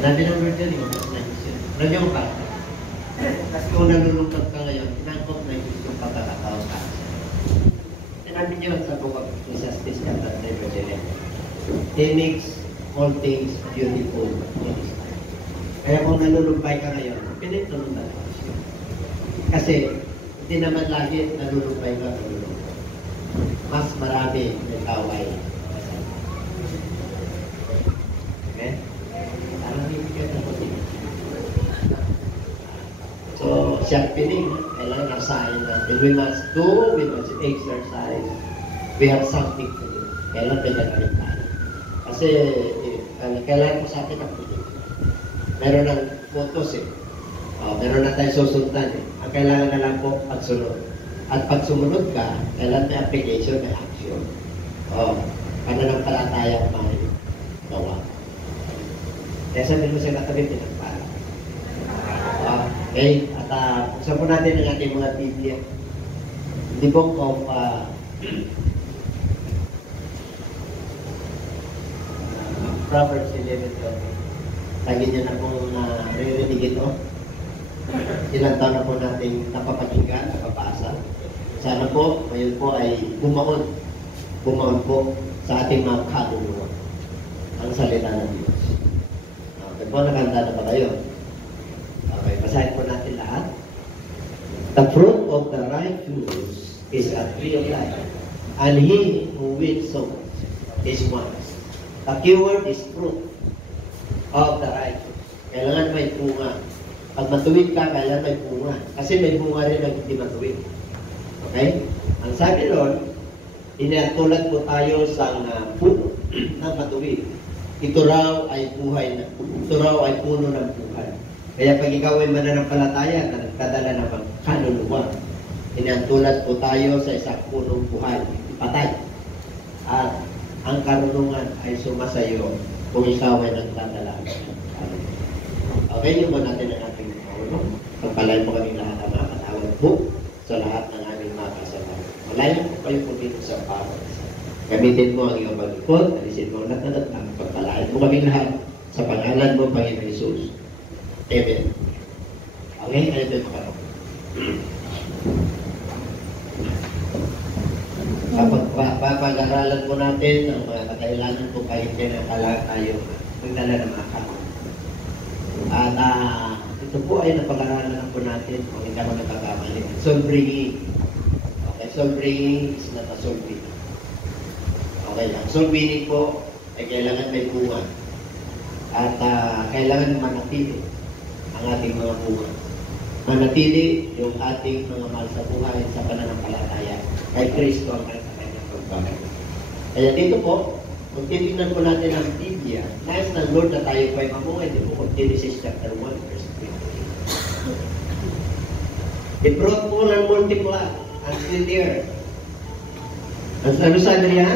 Sinabi ng Lord yan, yung na Diyos yun. Alam niyo ba? Kasi kung nalulungkot ka ngayon, tinangkot na Diyos yung pagkakataon ka. Sinabi niyo sa book of Ecclesiastes chapter 3 verse 11. He makes all things beautiful in His time. Kaya kung nalulumbay ka ngayon, pinitulungan ka. Kasi hindi naman lagi nalulumbay ka. Mas marami ng kaway. Okay? So, sharpening, kailangan nasahin natin. We must exercise. We have something to do. Kailangan pinagaling tayo. Kasi, kailangan ko sa atin ang puto. Meron ng photos eh. Meron na tayo susundan eh. Ang kailangan na lang po, pagsunod. At pag sumunod ka, kailangan may application, may action. Pananampalataya ang may gawa. Kaya sabi mo sa katabi, pinagpala. Okay, at buksan po natin ang ating mga Biblia. The book of Proverbs 11:12. Lagi niyo na pong naririnig ito. Ilang taon na po natin napapakinggan, napapasa. Sana po, ngayon po ay bumaon. Bumaon po sa ating mga kaluluwa. Ang salita ng Diyos. Okay po, nakanda na ba kayo? Okay, basahin po natin lahat. The fruit of the righteous is a tree of life, and he who wins souls is wise. The keyword is fruit of the righteous. Kailangan may bunga. Pag matuwid ka, kailangan may bunga. Kasi may bunga rin na hindi matuwid. Okay? Ang sabi ron, inatulad po tayo sa puno ng matuwid. Ito raw ay buhay na. Ito raw ay puno ng buhay. Kaya pag ikaw ay mananampalataya, nagdadala ng kaluluwa. Inatulad po tayo sa isang punong buhay. Patay. At ang karunungan ay sumasayo kung ikaw ay nagdadala. Okay, yung ba natin ang ating Paulo? Pagpalain po kami lahat ang mga katawag po sa lahat ng aming mga kasama. Malayan po kayo po dito sa Paulo. Gamitin mo ang iyong pagkikot, alisin mo lahat na natin. Pagpalain po kami lahat sa pangalan mo, Panginoon Jesus. Amen. Okay, ano ito yung parang? Papag-aralan po natin ang mga kakailangan po kayo dyan na kailangan tayo magdala ng mga kapag. At ito po ay napag-aralan po natin kung hindi ako nagkakamali. Soul bringing. Okay, soul bringing is not a soul winning. Okay lang. Soul winning po ay kailangan may bunga. At kailangan manatili ang ating mga bunga. Manatili yung ating mga mahal sa buhay sa pananampalataya kay Kristo ang sa kanyang pagbahay. Kaya dito po, kung titignan po natin ang Biblia, nais ng Lord na tayo pa'y mamuhay. Di po, Genesis chapter 1, verse 20. It brought full and multiply until the earth. Ano sabi niya?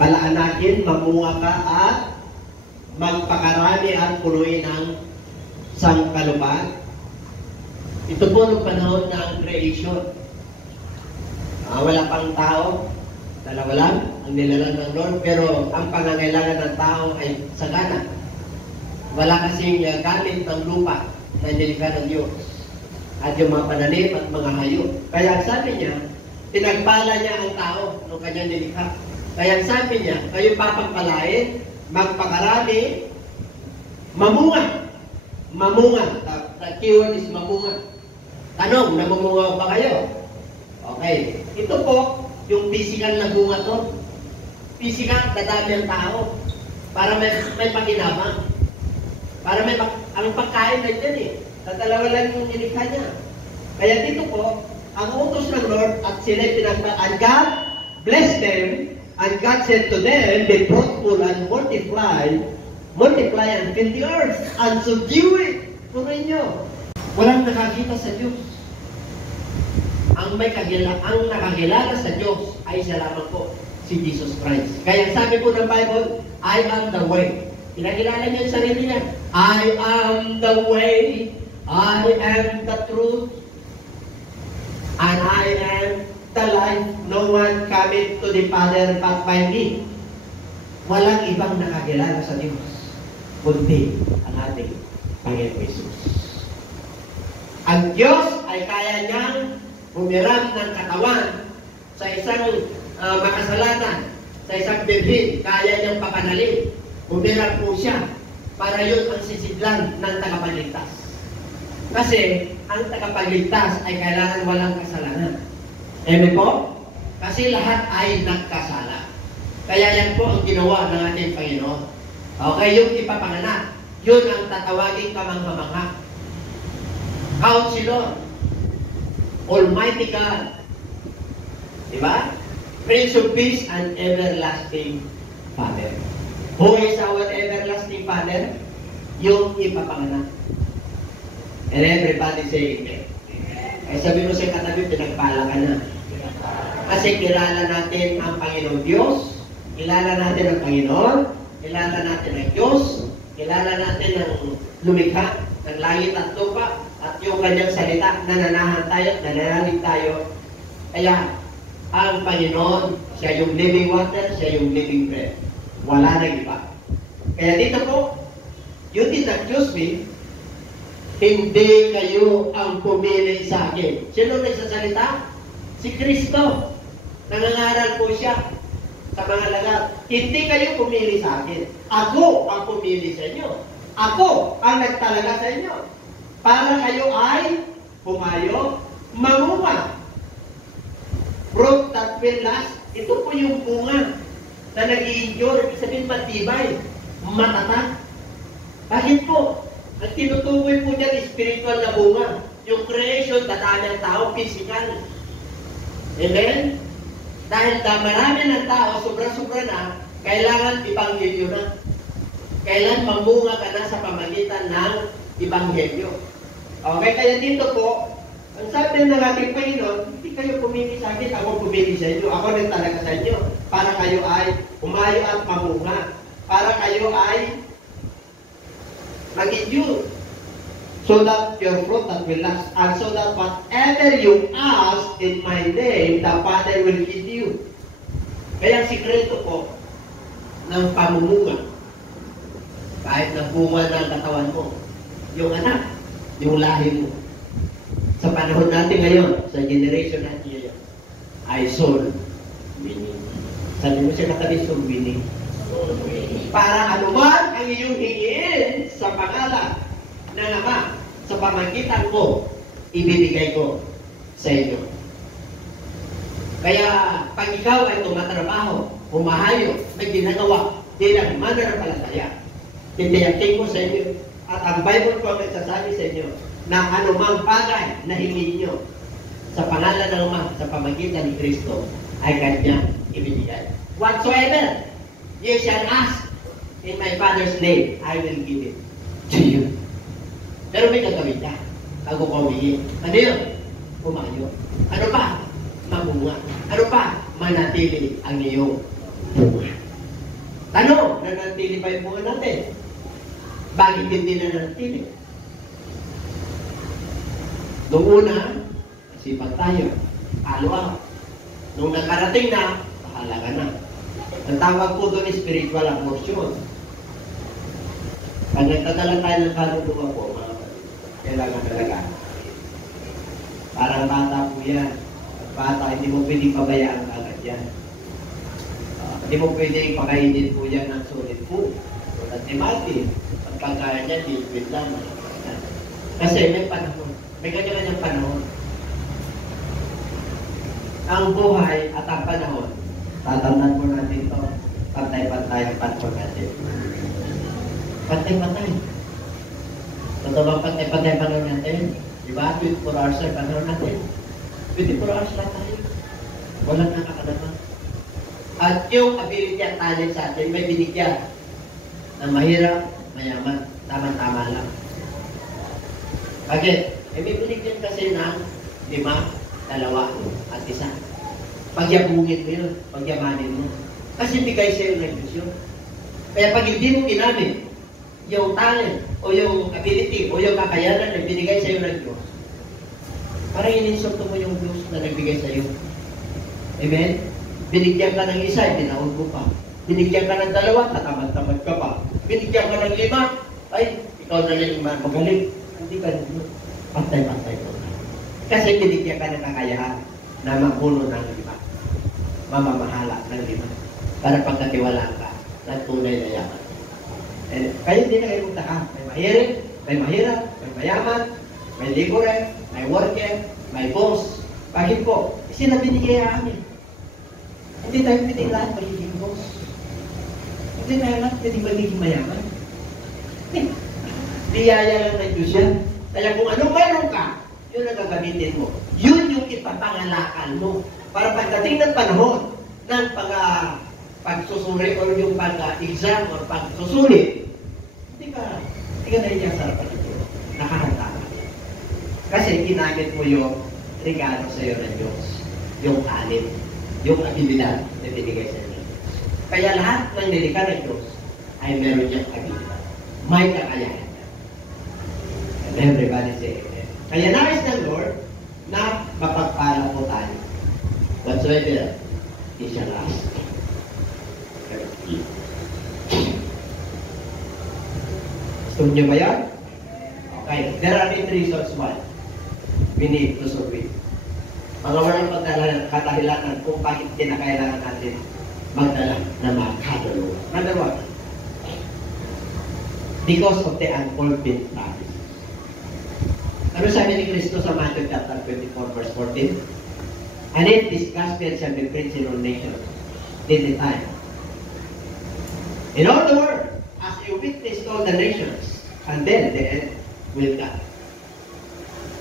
Palaanakin, mamunga ka at magpakarami at punuin ang sangkalupaan. Ito po nung panahon ng creation. Wala pang tao, dalawa lang ang nilalang ng Lord, pero ang pangangailangan ng tao ay sagana. Wala kasing gamit ng lupa na nilikha ng Diyos. At yung mga pananim at mga hayop. Kaya sabi niya, pinagpala niya ang tao nung kanyang nilikha. Kaya sabi niya, kayo papagpalain, magpakarami, mamunga. Mamunga. The keyword is mamunga. Tanong, namumunga ba kayo? Okay. Ito po, yung physical na bunga to. Physical, dadami ang tao. Para may pakinabang. Para may ang pagkain na dyan eh. Tatalawa lang yung nilikha niya. Kaya dito po, ang utos ng Lord at sila pinagpa, and God blessed them, and God said to them, be fruitful and multiply and fill the earth, and subdue it. Tuloy nyo. Walang nakakita sa Diyos. Ang nakakilala sa Diyos ay siya lamang po, si Jesus Christ. Kaya sabi po ng Bible, I am the way. Pinakilala niya yung sarili niya. I am the way, I am the truth, and I am the life. No one cometh to the Father but by me. Walang ibang nakakilala sa Diyos kundi ang ating Panginoong Jesus. Ang Diyos ay kaya niyang humiram ng katawan sa isang makasalanan, sa isang birhin, kaya niyang papanalin. Humiram po siya para yun ang sisidlan ng tagapagligtas. Kasi ang tagapagligtas ay kailangan walang kasalanan. Amen po? Kasi lahat ay nagkasala. Kaya yan po ang ginawa ng ating Panginoon. Okay, yung ipapanganak, yun ang tatawagin kamangha-mangha. Counselor, Almighty God, diba? Prince of Peace and Everlasting Father. Who is our Everlasting Father? Yung ipapanganak. And everybody say amen. Ay sabi mo sa katabi, pinagpala ka na. Kasi kilala natin ang Panginoon Diyos, kilala natin ang Panginoon, kilala natin ang Diyos, kilala natin ang lumikha ng langit at lupa, at yung kanyang salita, nananahan tayo, nananalig tayo. Kaya, ang Panginoon, siya yung living water, siya yung living bread. Wala nang iba. Kaya dito po, you did not choose me, hindi kayo ang pumili sa akin. Sino nagsasalita? Si Kristo. Nangangaral po siya sa mga lagat. Hindi kayo pumili sa akin. Ako ang pumili sa inyo. Ako ang nagtalaga sa inyo. Para kayo ay humayo, mamunga. Fruit that will last. Ito po yung bunga na nag-i-endure. Ibig sabihin matibay, matatag. Bakit po? Ang tinutukoy po dyan, spiritual na bunga. Yung creation, dadami ang tao, physical. Amen? Dahil marami ng tao, sobra-sobra na, kailangan ibanghelyo na. Kailan mamunga ka na sa pamagitan ng ibanghelyo. Okay, kaya dito po, ang sabi ng ating Panginoon, hindi kayo pumili sa akin, ako pumili sa inyo. Ako rin talaga sa inyo. Para kayo ay umayo at mamunga. Para kayo ay mag-endure. So that your fruit that will last. And so that whatever you ask in my name, the Father will give you. Kaya ang sikreto po ng pamumunga, kahit na bunga ng katawan mo, yung anak, yung lahi mo. Sa panahon natin ngayon, sa generation natin ngayon, ay soul winning. Sabi mo siya katabi, soul winning. Para anuman ang iyong hingiin sa pangalan ng Ama, sa pamagitan ko, ibibigay ko sa inyo. Kaya, pag ikaw ay tumatrabaho, humahayo, may ginagawa, bilang mananampalataya, titiyakin ko sa inyo, at ang Bible ko ang nagsasabi sa inyo, na anumang bagay na hingin nyo sa pangalan ng Ama, sa pamagitan ni Kristo, ay kanya ibibigay. Whatsoever you shall ask in my Father's name, I will give it to you. Pero may gagawin ka. Bago ka humingi. Ano yun? Humayo. Ano pa? Mamunga. Ano pa? Manatili ang iyong bunga. Ano? Nanatili pa yung bunga natin? Bakit hindi nanatili? Noong una, sipag tayo. Alo-alo. Nung nakarating na, bahala ka na. Ang tawag po doon spiritual abortion. Pag nagtadala tayo ng kaluluwa po, kailangan talaga. Parang bata po yan. Bata, hindi mo pwedeng pabayaan agad yan. Hindi mo pwedeng pakainin po yan ng solid food. At ni Mati, pagkakaya niya, liquid lang. Kasi may panahon. May kanya-kanyang panahon. Ang buhay at ang panahon, tatandaan po natin ito, pantay-pantay ang panahon natin. Pantay-pantay. Totoo bang pantay-pantay ang panahon natin? Diba? 24 hours ang panahon natin. 24 hours lang tayo. Walang nakakalaman. At yung ability at talent sa atin, may binigyan na mahirap, mayaman, tama-tama lang. Bakit? May binigyan kasi ng 5, 2, at 1. Pagyabungin mo yun, pagyamanin mo. Kasi bigay sa'yo ng Diyos yun. Kaya pag hindi mo ginamit, yung talent, o yung ability, o yung kakayanan na binigay sa'yo ng Diyos, parang ininsulto mo yung Diyos na nagbigay sa'yo. Amen? Binigyan ka ng isa, tinaon mo pa. Binigyan ka ng 2, tatamad-tamad ka pa. Binigyan ka ng 5, ay, ikaw na lang magaling. Hindi ka na. Pantay-pantay ko. Kasi binigyan ka ng kakayahan na mapuno ng 5. Mamamahala ng 5. Para pagkatiwalaan ka ng tunay na yaman. And kayo din na kayo magtaka. May mahirin, may mahirap, may mayaman, may libre, may worker, may boss. Bakit po? Sila binigay amin. Hindi tayo pwedeng lahat magiging boss. Hindi tayo lahat pwedeng magiging mayaman. Biyaya lang ng Diyos yan. Kaya kung anong mayroon ka, yun ang gagamitin mo. Yun yung ipapangalakan mo. Para pagdating ng panahon ng pagsusuri o yung pag-exam o pagsusuli, hindi ka nahiya sa harapan ng Diyos. Nakahanda ka. Kasi ginamit mo yung regalo sa iyo ng Diyos. Yung alim. Yung abilidad na binigay sa inyo. Kaya lahat ng nilikha ng Diyos ay meron niyang abilidad. May kakayahan niya. And everybody say amen. Kaya nais ng Lord na mapagpala po tayo. Whatsoever is your last. Gusto niyo ba yan? Okay. There are 8 reasons why we need to submit. Mga walang kadahilanan kung bakit kinakailangan natin magdala ng mga kaluluwa. Number 1, because of the unfulfilled promise. Ano sabi ni Kristo sa Matthew chapter 24, verse 14? And if this gospel shall be preached in all nations, till the time. In all the world, as a witness to all the nations, and then the end will come.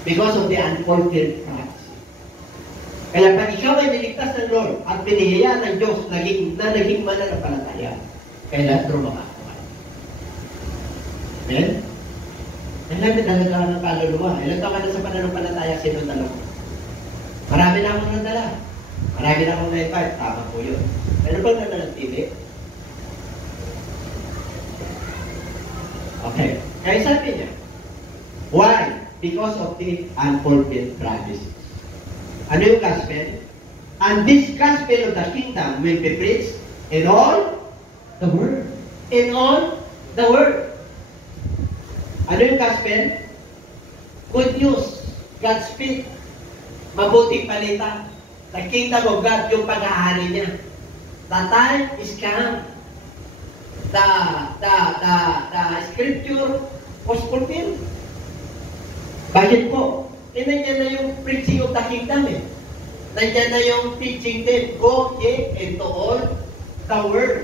Because of the unfulfilled promise. Kaya pag ikaw ay niligtas ng Lord at pinihiyaan ng Diyos na naging mananampalataya, kailan ito makakuha. Amen? Kailan may dala ng kaluluwa. Ilan taon ka na sa pananampalataya, sino dala mo? Marami na akong nadala. Marami na akong na-invite. Tama po yun. Ano bang nadala ng TV? Okay. Kaya sabi niya, why? Because of the unfulfilled promises. Ano yung gospel? And this gospel of the kingdom will be preached in all the world. In all the world. Ano yung gospel? Good news. God's speak. Mabuting balita. The kingdom of God, yung pag-aari niya. The time is come. The scripture was fulfilled. Bakit po? Nandiyan na yung preaching of the kingdom eh. Nandiyan na yung teaching din. Go ye into all the world.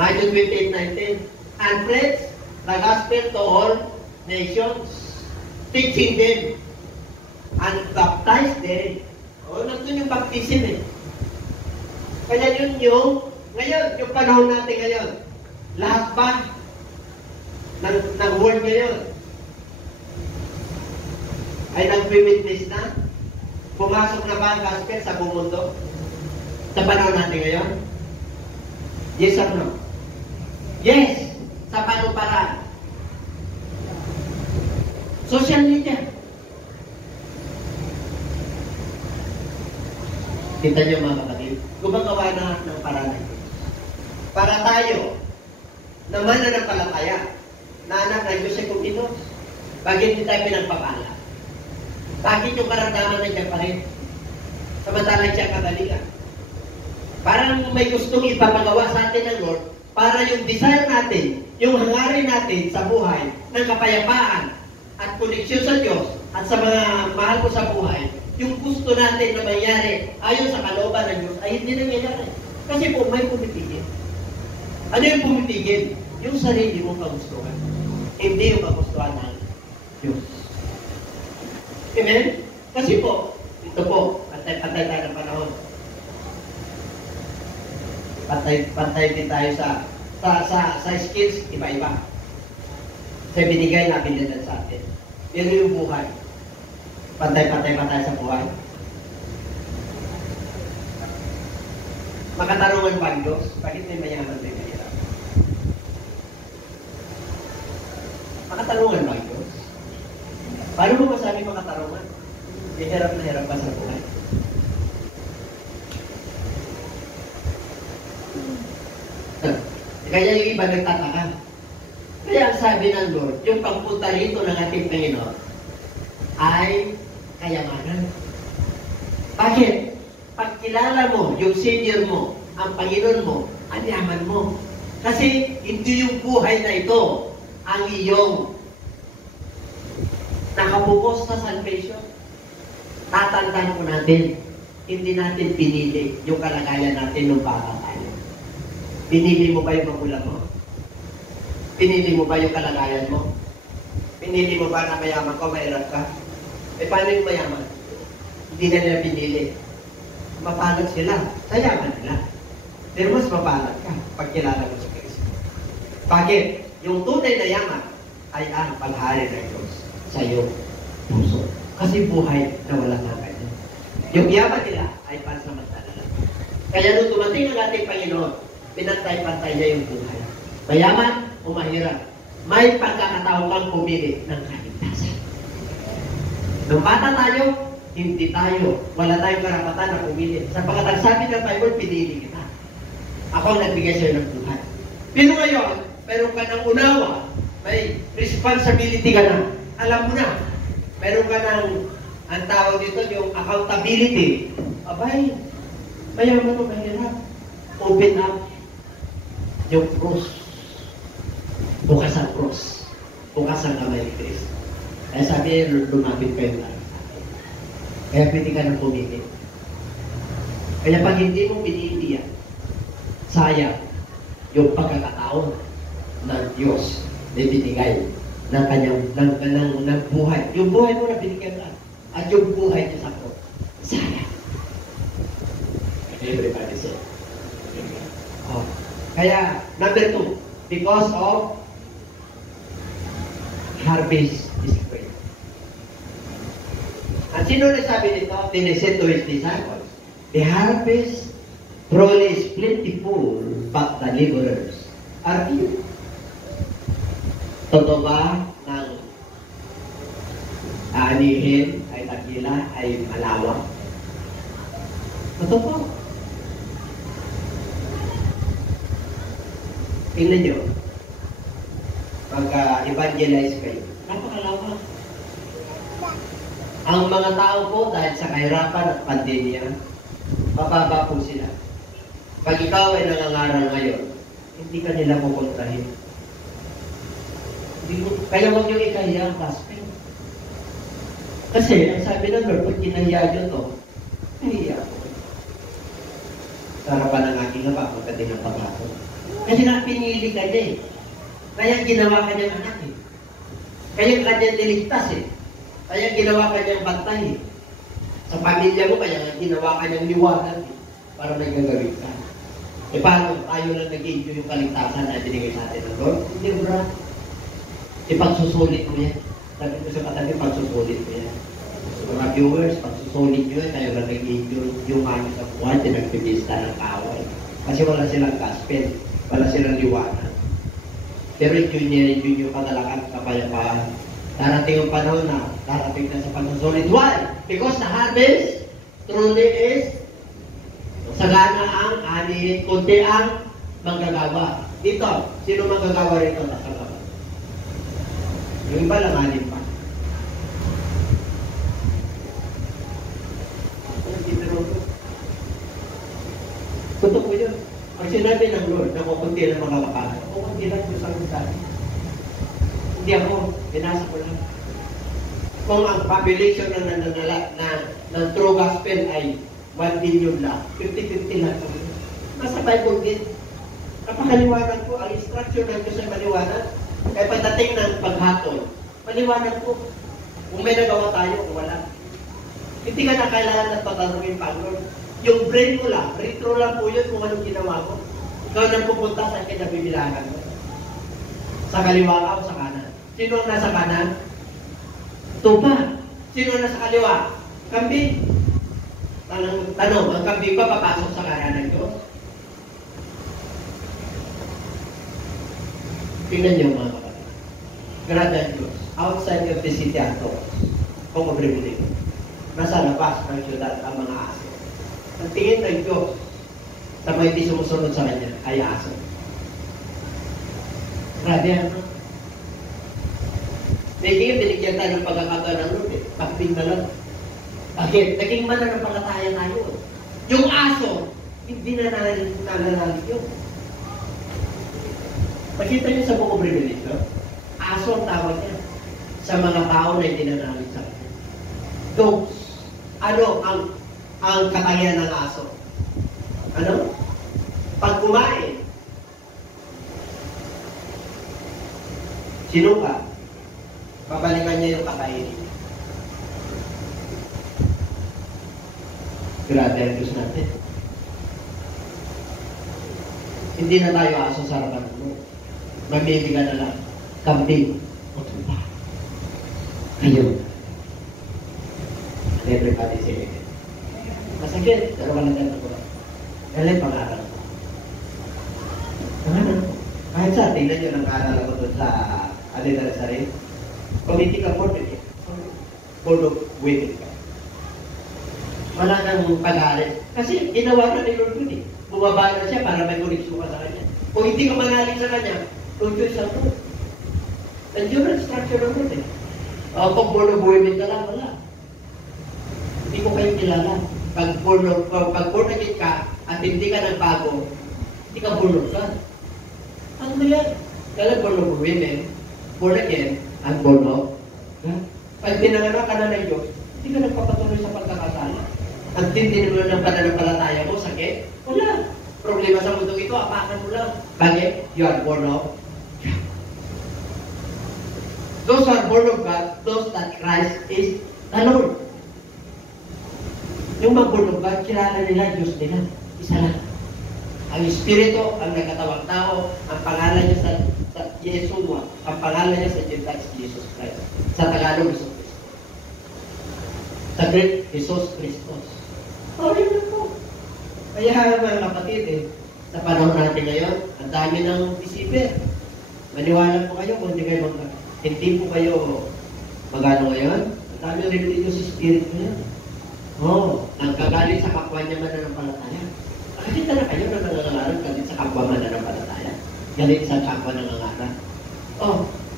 Matthew 28:19. And preach the gospel to all nations. Teaching them. And baptize them. O, nandun yung baptism eh. Kaya yun yung, ngayon, yung panahon natin ngayon, lahat ba ng world ngayon ay nag-witness na? Pumasok na ba ang gospel sa buong mundo? Sa panahon natin ngayon? Yes or no? Yes! Sa paano paraan? Social media. Kita niyo mga kapatid, gumagawa na ng paraan para tayo na mananampalataya na anak ng Diyos ay kumpitos. Bakit hindi tayo pinagpapala? Bakit yung karamdaman na dyan pa rin? Samantalang siya kagalingan. Parang may gustong ipapagawa sa atin ng Lord para yung desire natin, yung hangarin natin sa buhay ng kapayapaan at koneksyon sa Diyos at sa mga mahal ko sa buhay, yung gusto natin na mangyari ayon sa kalooban ng Diyos ay hindi nangyayari. Kasi po may pumitigil. Ano yung pumitigil? Yung sarili mong kagustuhan. Hindi yung kagustuhan ng Diyos. Amen? Kasi po, ito po, pantay-pantay tayo ng panahon. Pantay din tayo sa skills, iba-iba. Sa binigay na abilidad sa atin. Pero yung buhay, pantay-pantay pa tayo sa buhay. Makatarungan ba ang Diyos? Bakit may mayaman may mahirap? Makatarungan ba ang Diyos? Paano mo masabi makatarungan? May hirap na hirap pa sa buhay. Kaya yung iba nagtataka. Kaya ang sabi ng Lord, yung pagpunta rito ng ating Panginoon ay kayamanan. Bakit? Pag kilala mo, yung Savior mo, ang Panginoon mo, ang yaman mo. Kasi hindi yung buhay na ito ang iyong nakabukos sa salvation. Tatandaan ko natin, hindi natin pinili yung kalagayan natin nung bata tayo. Pinili mo ba yung magulang mo? Pinili mo ba yung kalagayan mo? Pinili mo ba na mayaman ko, mahirap ka? Eh, paano yung mayaman? Hindi na nila pinili. Mapalad sila. Sa yaman nila. Pero mas mapalad ka pag kilala mo sa Kristo. Bakit? Yung tunay na yaman ay ang paghari ng Diyos sa iyong puso. Kasi buhay na walang hanggan. Yung yaman nila ay pansamantala lang. Kaya nung dumating ang ating Panginoon, pinantay-pantay niya yung buhay. Mayaman o mahirap, may pagkakataon kang pumili ng kaligtasan. Nung bata tayo, hindi tayo, wala tayong karapatan na pumili. Sapagkat ang sabi ng Bible, pinili kita. Ako ang nagbigay sa'yo ng buhay. Pero ngayon, meron ka ng unawa, may responsibility ka na. Alam mo na, meron ka ng, ang tawag dito, yung accountability. Abay, mayaman o mahirap. Open up yung cross. Bukas ang cross. Bukas ang kamay ni Kristo. Kaya sabi niya, lumapit kayo lang. Kaya pwede ka nang pumili. Kaya pag hindi mo pinili yan, sayang yung pagkakataon ng Diyos na binigay ng kanyang ng buhay. Yung buhay mo na binigyan lang. At yung buhay niya sa ko, sayang. Everybody say. Oh. Kaya, number 2, because of harvest is great. At sino nagsabi nito? Tinisid to his disciples. The harvest truly is plentiful, but the laborers are few. Totoo ba ng aanihin ay tagila ay malawak? Totoo. Tingnan nyo. Pagka-evangelize kayo, napakalawak. Ang mga tao po, dahil sa kahirapan at pandemya, mababa po sila. Pag ikaw ay nangangaral ngayon, hindi ka nila pupuntahin. Kaya huwag nyo ikahiya ang gospel. Kasi, ang sabi ng Lord, pag kinahiya nyo to, nahiya ko. Sa harapan ng aking ama, pagdating ng paglato. Kasi napinili ka niya eh. Kaya ginawa ka niyang anak eh. Kaya kanya niligtas eh. Kaya ginawa ka niyang bantay eh. Sa pamilya mo, kaya ginawa ka niyang liwanag eh. Para may gagawin ka. E paano tayo lang nag-enjoy yung kaligtasan na binigay sa atin ng Lord? Hindi bro. Ipagsusulit mo yan. Sabi ko sa katabi, pagsusulit mo yan. Mga viewers, pagsusulit nyo yan, tayo lang nag-enjoy yung ano sa buwan, pinagpipista ng kaway. Kasi wala silang gospel, wala silang liwanag. Pero enjoy yung kadalakan, kapayapaan. Darating yung panahon na, darating na sa pagsusulit. Why? Because the harvest truly is sagana ang ani, kunti ang manggagawa. Dito, sino manggagawa rito na sa gawa? Yung iba lang anin pa. Totoo yun. Ang sinabi ng Lord, na kukunti lang makakapagod. Kukunti lang yung sa mga. Hindi ako, binasa ko lang. Kung ang population ng true gospel ay 1 billion lang, 50-50 lang. Nasa Bible din. Napakaliwanag po, ang instruction ng Diyos ay maliwanag. Kaya pagdating ng paghatol, maliwanag po. Kung may nagawa tayo, kung wala. Hindi ka na kailangan ng tatanungin pa, Lord. Yung brain mo lang, retro lang po yun kung anong ginawa mo. Ikaw nang pupunta sa akin na bibilangan mo. Sa kaliwa ka o sa kanan. Sino ang nasa kanan? Tupa. Sino ang nasa kaliwa? Kambing. Tanong, ang kambing ba papasok sa kanan ng Diyos? Tingnan niyo mga kapatid. Grada ng Diyos. Outside of the city ato. Kung mabribulim. Nasa labas ng siyudad ang mga aso. Ang tingin ng Diyos sa may di sumusunod sa Kanya ay aso. Grabe ano. Naging binigyan tayo ng pagkakataon ng Lord eh. Pagping na lang. Bakit? Naging mananampalataya tayo. Yung aso, hindi na nananalig yun. Makita niyo sa Book of Revelation, aso ang tawag niya sa mga tao na hindi nananalig sa kanya. Dogs. Ano ang katangian ng aso? Ano? Pag kumain, sino ka? Babalikan niya yung kakainin niya. Grabe ang Diyos natin. Hindi na tayo aso sa harapan ng Lord. Mamimigan na lang. Kambing. O tumba. Kayo. Everybody say it. Masakit. Pero walang ganda ko. Kailan pangaral ko? Pangaral ko. Kahit sa tingnan nyo ng aral ako doon sa Alina Rizal. Political ordinary. Board of women ka. Wala nang pag-aaral. Kasi ginawa na ni Lord yun eh. Bumaba na siya para may connection ka sa kanya. Kung hindi ka manalig sa kanya, no choice ang Lord. Nandiyon ang structure ng Lord eh. Kung board of women ka lang, wala. Hindi ko kayo kilala. Pag born again ka at hindi ka nagbago, hindi ka born ka. Ano yan? Kaya born of women, born again, and born of God. Pag pinanganak ka na ng Diyos, hindi ka nagpapatuloy sa pagkakasala. Ang tindi mo ng pananampalataya mo, sakit? Wala. Problema sa mundo ito, apakan mo lang. Bakit? You are born of God. Those who are born of God, those that Christ is the Lord. Yung mag-born of God, kilala nila, Diyos nila. Isa lang. Ang Espiritu, ang nagkatawang tao, ang pangalan niya sa Yeshua, ang pangalan niya sa Gentiles, Jesus Christ. Sa Tagalog, Jesus Christ. Sa Greek, Jesus Christos. Yun na po. Kaya mga kapatid, sa panahon natin ngayon, ang dami ng deceiver. Maniwala po kayo kung hindi po kayo magano ngayon. Ang dami rin dito sa Spirit ngayon. Nagkagalit sa kapwa niya mananampalataya. Nakakita na kayo na nangangaral galit sa kapwa mananampalataya. Galit sa kapwa nangangaral.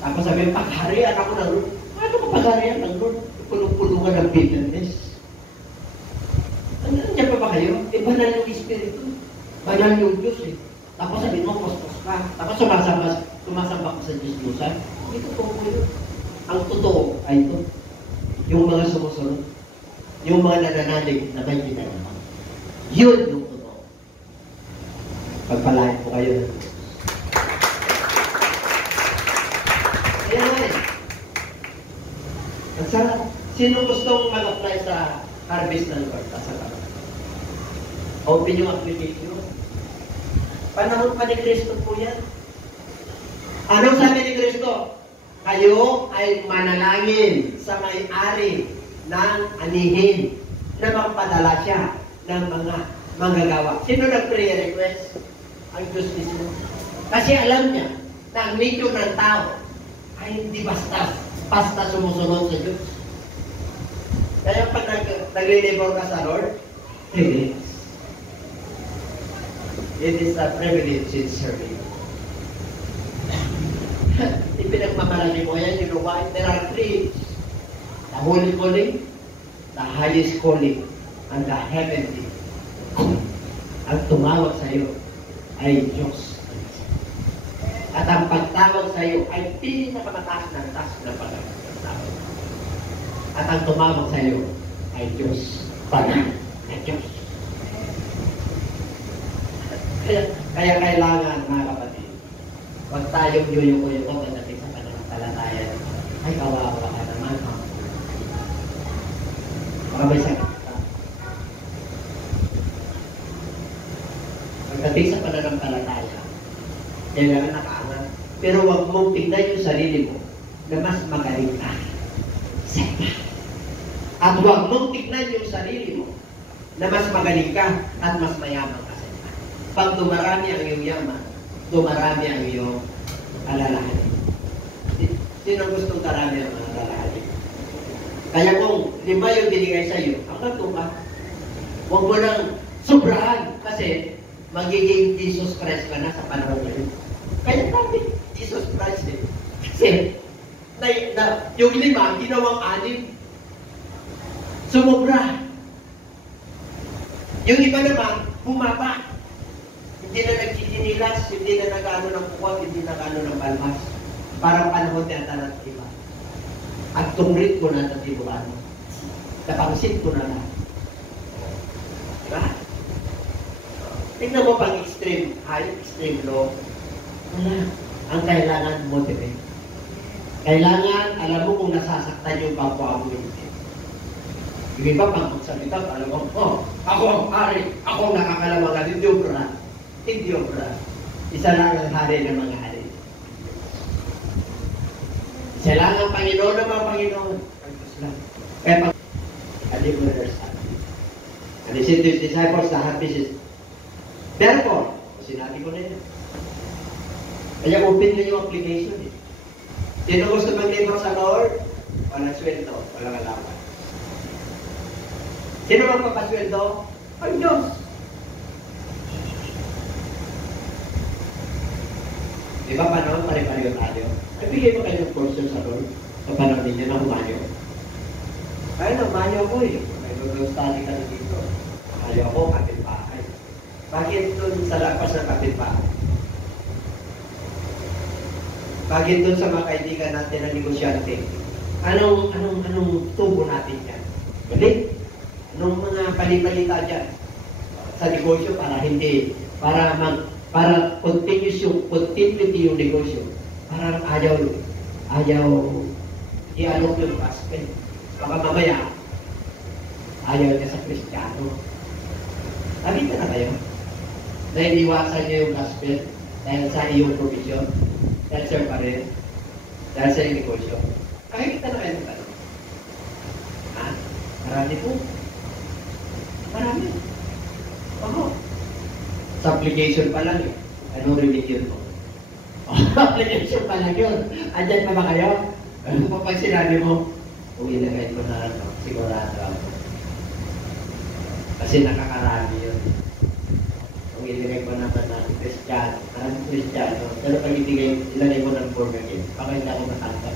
Tapos sabi, pagharian ako ng Lord. Ano ka pagharian ng Lord? Pulong-pulungan ng bitterness. Nandiyan pa ba kayo? Banal yung Espiritu. Banal yung Diyos eh. Tapos sabi mo, postos ka. Tapos sumasamba ka sa Diyos-Diyosan. Hindi totoo po yun. Ang totoo ay ito. Yung mga sumusunod. Yung mga nananalig na may ginagawa. Yun yung totoo. Pagpalain po kayo. Kaya nga eh. Sino gustong mag-apply sa harvest ng Lord? Open yung application. Panahon pa ni Kristo po yan. Anong sabi ni Kristo? Kayo ay manalangin sa may-ari ng anihin na magpadala siya ng mga manggagawa. Sino nag-prayer request? Ang Diyos mismo. Kasi alam niya na ang nature ng tao ay hindi basta sumusunod sa Diyos. Kaya pag nag-labor ka sa Lord, it is a privilege in serving. Ipinagmamalaki mo yan, you know why? There are three. The holy calling, the highest calling, and the heavenly calling. Ang tumawag sa iyo ay Diyos. At ang pagtawag sa iyo ay pinakamataas ng taas na pagtawag. At ang tumawag sa iyo ay Diyos. Banal na Diyos. Kaya kailangan, mga kapatid, huwag tayong yuyuko-yuko pagdating sa pananampalataya. Ay, kawawa ka naman. Baka may sakit ka. Pagdating sa pananampalataya, kailangan nakaangat. Pero huwag mong tignan yung sarili mo na mas magaling ka sa iba. At huwag mong tignan yung sarili mo na mas magaling ka at mas mayaman ka sa iba. Pag dumarami ang iyong yaman, dumarami ang iyong alalahanin. Sino gustong karami ang mga alalahanin? Kaya kung 5 yung binigay sa iyo, hanggang 2 ka. Huwag mo nang sobrahan kasi magiging Jesus Christ ka na sa panahon ngayon. Kaya dati, Jesus Christ eh. Kasi, yung 5, ginawang 6. Sumobra. Yung iba naman, bumaba. Hindi na nagkikinilas, hindi na nag-ano ng kukwag, hindi na nag-ano ng palmas. Parang panahon na tanan iba. At tungrit ko na natibuan. Napangsit ko na na. Diba? Tingnan mo pang extreme high, extreme low. Wala. Ang kailangan motivate. Kailangan, alam mo kung nasasaktan yung kapwa mo hindi. Yung iba pang magsalita, alam mo, ako ang hari, ako ang nakakalamangan, hindi obra. Hindi obra. Isa lang ang hari ng mga hari. Isa lang ang Panginoon ng mga Panginoon. Kaya pag believers and he said to his disciples, lahat is therefore, sinabi ko na yun. Kaya open na yung application eh. Sino gusto mag-labor sa Lord? Walang sweldo, walang alaman. Sino magpapasweldo? Ang Diyos. Di ba panahon, pare-pareho tayo? Nagbigay mo kayo ng portion sa Lord sa panahon ninyo na humayo. Kaya na, humayo ko eh. Nag-study ka na dito. Humayo ako, kapitbahay. Bakit doon sa lapas ng kapitbahay? Bakit doon sa mga kaibigan natin na negosyante? Anong tubo natin yan? Balik? Anong mga palipalita dyan? Sa negosyo para continuity yung negosyo. Parang ayaw i-alok yung gospel. Baka mamaya, ayaw niya sa Kristiyano. Nakita na kayo? Dahil iwasan niyo yung gospel dahil sa iyong provision, dahil sa parin, dahil sa iyong negosyo. Nakikita na kayo tayo. Ha? Marami po. Marami. Oo. Sa application pa lang eh. Anong religion mo? Application pa lang yun. Andyan pa ba kayo? Ano pa pag sinabi mo? Kung ilagay ko na ano, sigurado ako. Kasi nakakarami yun. Kung ilagay ko naman natin Kristiyano, maraming Kristiyano, pero pag ilagay mo ng born again, baka hindi ako natanggap.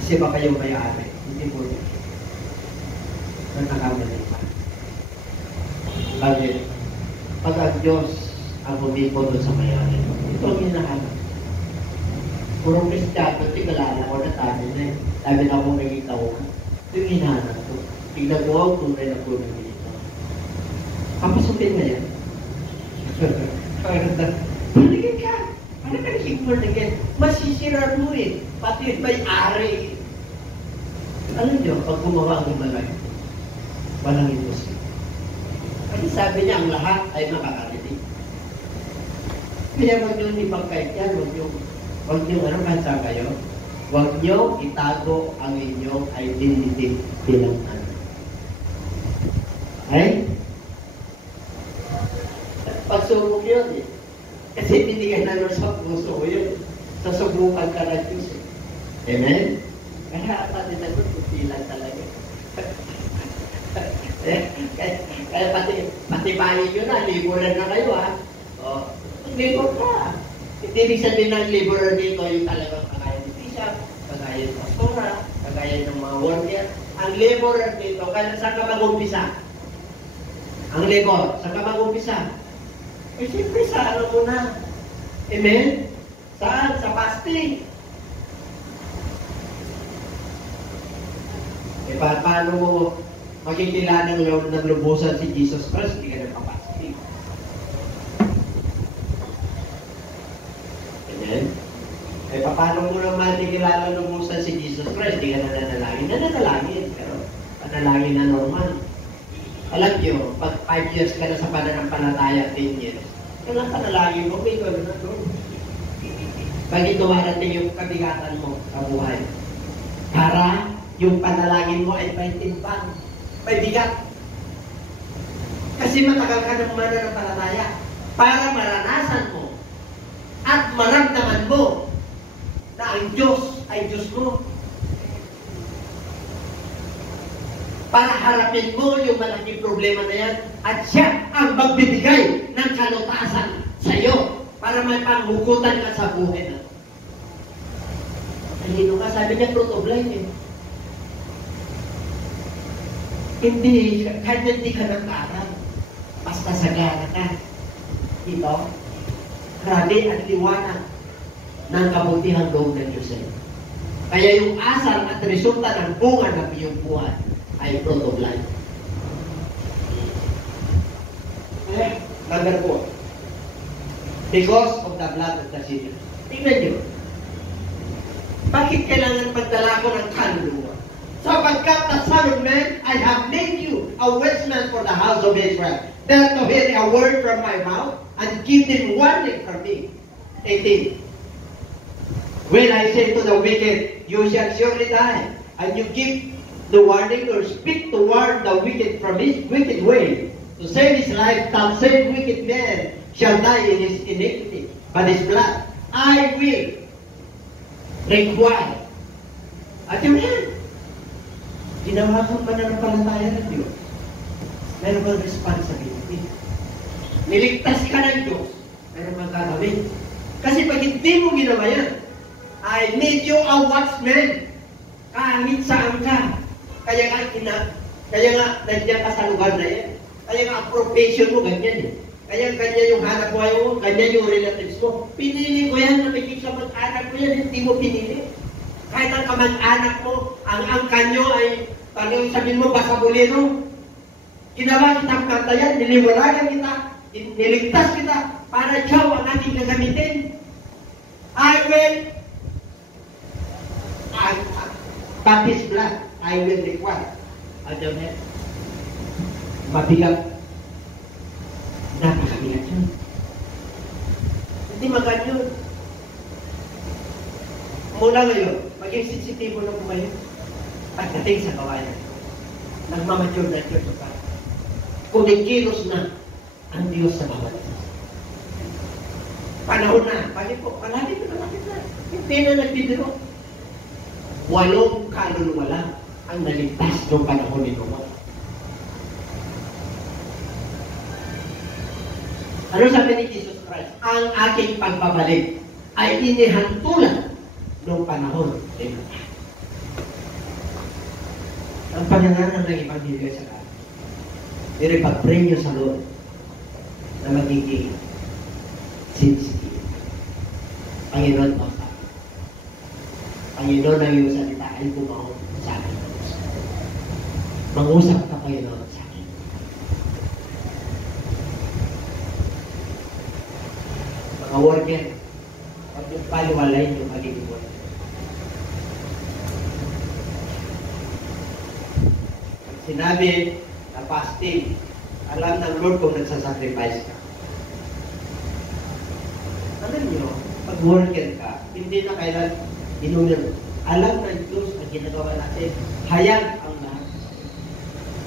Kasi baka yung may-ari, hindi born again. Natakamali pa. Bakit? Pag ang Diyos ang humipo doon sa may-ari, ito ang hinahanap. Puro Kristiyano, tigalala ko na tayo na eh. Sabi na akong naging tawag. Ito yung hinahanap ko. Tignan mo ang tunay na punong dito. Kapasukin na yan. Paligid ka. Ano ka naging born again? Masisira mo eh. Pati may-ari. Alam nyo, pag gumawa ang himalay, walang imposible. Kasi sabi niya, ang lahat ay makakarinig. Kaya huwag nyo ipagkait yan, huwag nyo bansa kayo, huwag nyo itago ang inyong identity bilang ano. Ay? Pagsubok yun eh. Kasi binigyan na nun sa puso mo yun. Sasubukan ka na Diyos eh. Amen? Kaya pati na nun, kusilan talaga. Kaya pati bahay nyo na, liburan na kayo ha. O, libur ka. Hindi ibig sabihin ng liburan dito yung talagang kagaya ni Bishop, kagaya ng pastora, kagaya ng mga worker. Ang liburan dito, saan ka mag-umpisa? Ang libur, saan ka mag-umpisa? Eh siyempre sa ano muna. Amen? Saan? Sa fasting. Eh paano mo makikilala ng lubusan si Jesus Christ? Hindi ka nagpapasting. Amen? Eh paano mo naman makikilala ng lubusan si Jesus Christ? Hindi ka nananalangin. Nananalangin, pero panalangin na normal. Alam nyo, pag 5 years ka na sa pananampalataya, 10 years, kailan panalangin mo, may gano'n na doon. Pag dumarating yung kabigatan mo sa buhay, para yung panalangin mo ay may timbang, may bigat. Kasi matagal ka ng mananampalataya para maranasan mo at maramdaman mo na ang Diyos ay Diyos mo. Para harapin mo yung malaking problema na yan at siya ang magbibigay ng kalutasan sa iyo para may panghugutan ka sa buhay na. Talino ka, sabi niya, fruit of life eh. Hindi, kahit hindi ka nag-aral, basta sagana ka. Ito, grabe ang liwanag ng kabutihang loob ng Diyos sa'yo. Kaya yung asal at resulta ng bunga ng iyong buhay ay fruit of life. Number 4. Because of the blood of the sinner. Tingnan nyo. Bakit kailangan pagdala ko ng kaluluwa? Sapagkat the Son of Man, I have made you a watchman for the house of Israel. That to hear a word from my mouth and give them warning from me. 18. When I say to the wicked, you shall surely die, and you give the warning or speak to warn the wicked from his wicked way, to save his life, that same wicked man shall die in his iniquity, but his blood I will require. At yung yan, ginawa kang pananampalataya ng Diyos. Meron kang responsibility. Niligtas ka ng Diyos, meron kang gagawin. Kasi pag hindi mo ginawa yan, I need you a watchman. Kahit saan ka. Kaya nga, nandiyan ka sa lugar na yan. Kaya nga, ang profession mo, ganyan eh. Kaya ganyan yung hanap buhay mo, ganyan yung relatives mo. Pinili ko yan, nakikita sa mag-anak ko yan, hindi mo pinili. Kahit ang kamag-anak mo, ang kanyo ay, parang sabihin mo, basabulero. Ginawa kitang kantayan, niliwaragan kita, niligtas kita, para siya ang aking gagamitin. I will, but his blood, I will require. Ano yan? Mabigat. Napakabigat yun. Hindi maganyo. Mula ngayon, maging sensitibo na po kayo. Pagdating sa kawayan, nagmamature na Diyos pa. Kumikilos na ang Diyos sa bawat isa. Panahon na. Bakit po? Palagi ko na makita. Hindi na nagbibiro. 8 kaluluwa lang ang naligtas noong panahon ni Noah. Ano sabi ni Jesus Christ? Ang aking pagbabalik ay inihantulan noong panahon ni Noah. Ang panangalan ng Ebanghelyo sa akin, iripag-pray nyo sa Lord na magiging sensitive. Panginoon, basta. Panginoon, ang iyong salita ay bumahon sa akin. Mangusap ka, Panginoon, sa akin. Mga worker, huwag yung paliwalayin yung magiging worker. Sinabi na fasting, alam ng Lord kung nagsasacrifice ka. Alam niyo, pag worker ka, hindi na kailan inunin. Alam ng Diyos ang ginagawa natin. Hayag ang lahat.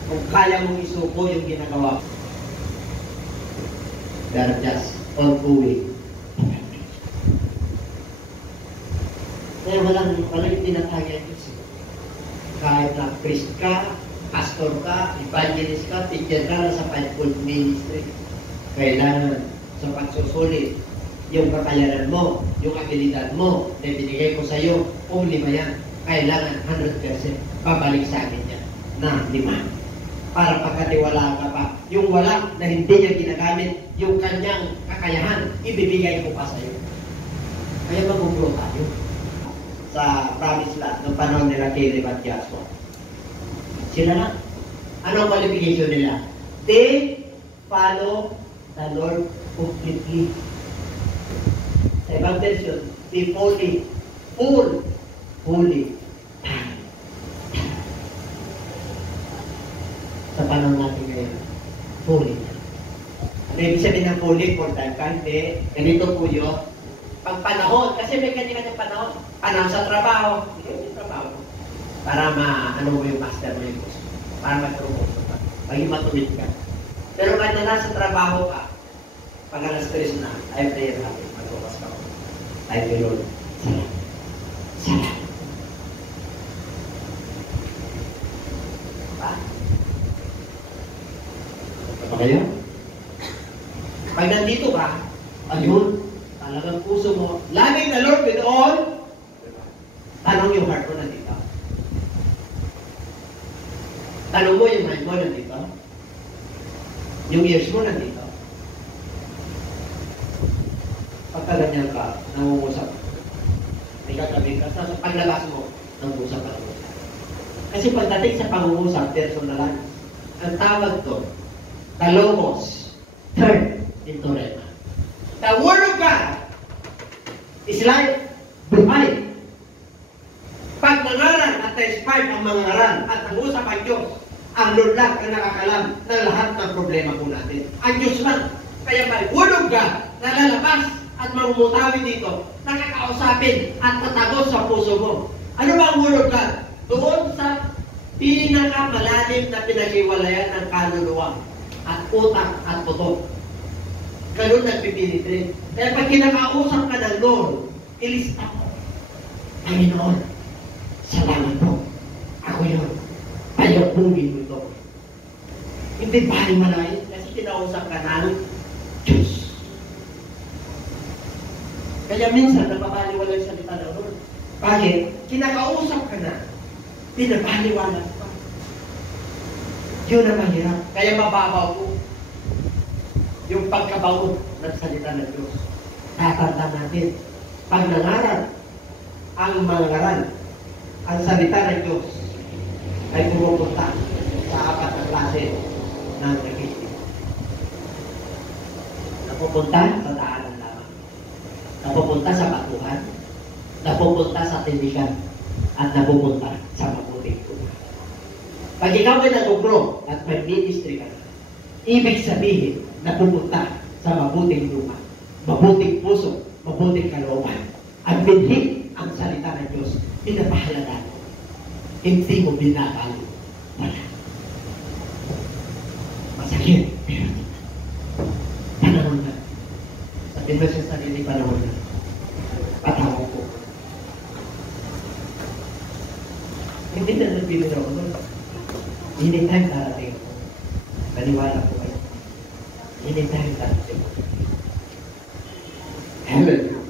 Kung kaya mong isuko yung ginagawa, they're just ongoing. Kaya walang tinatagay Diyos. Kahit na priest ka, pastor ka, evangelist ka, teacher ka sa fivefold ministry. Kailangan sa pagsusulit, yung kakayanan mo, yung abilidad mo, na binigay ko sa iyo, kung 5 yan, kailangan 100% pabalik sa akin yan na 5. Para pagkatiwala ka pa. Yung wala na hindi niya ginagamit, yung kanyang kakayahan, ibibigay ko pa sa iyo. Kaya mag-grow tayo sa promised land ng panahon nila Caleb at Joshua. Sila na. Ano ang qualification nila? They follow the Lord completely. Sa ibang version, be fully, fully. Sa panahon natin ngayon, fully. Ano ibig sabihin ng fully for time? Kasi, ganito po yun. Pag panahon, kasi may kanya-kanya panahon. Panahon sa trabaho, hindi yung trabaho. Para ano mo yung master mo yung gusto. Para mag-promote ka. Maging matuwid ka. Pero kanya nasa trabaho ka, pag alas 3 na, I'm prayer happy. Magbukas ka. I will Lord. Salam. Salam. Apa kayo? Pag nandito ka, ayun, talagang puso mo, loving the Lord with all, tanong yung heart mo nandito. Tanong mo yung mind mo nandito. Yung ears mo nandito. Pagka ganyan ka, nangungusap. May katabi ka, sa paglabas mo, nangungusap ka. Kasi pagdating sa pangungusap, personalan, ang tawag to, the logos, turn into rema. The Word of God is like buhay. Pag nangaral at na-inspired ang mga ngaral at nag-usap ang Diyos, ang Lord lang ang nakakalam ng lahat ng problema po natin. Ang Diyos lang. Kaya may Word of God na lalabas at mamumutawi dito, nakakausapin at tatagos sa puso mo. Ano ba ang Word of God? Doon sa pinakamalalim na pinaghiwalayan ng kaluluwa at utak at putok. Ganun nagpipilitin. Kaya pag kinakausap ka ng Lord, ilista mo. Panginoon, salamat po. Ako yun. Payapugin mo ito. Hindi bali-malayan kasi kinausap ka ng Diyos. Kaya minsan, napapaliwala yung salita ng Lord. Bakit? Kinakausap ka na. Pinapaliwala ka. Yun ang mahirap. Kaya mababaw po yung pagkabaw ng salita ng Diyos. Tatanda natin. Pag nangaral ang mga ngaral, ang salita ng Diyos ay pumupunta sa apat na klase ng Kristo. Napupunta sa daanan lamang. Napupunta sa batuhan. Napupunta sa tindigan. At napupunta sa mabuting lupa. Pag ikaw ay natugro at may ministry ka na, ibig sabihin, napupunta sa mabuting lupa, mabuting puso, mabuting kalooban. Ang binhi ang salita ng Diyos, pinapahalagaan mo. Hindi mo binabalo. Wala. Masakit. Pero panahon na. Sabihin mo sa sarili, panahon na. Patawag ko. Hindi na nagbibig ako doon. Anytime darating ako. Paniwala ko kayo. Anytime darating ako. Hallelujah.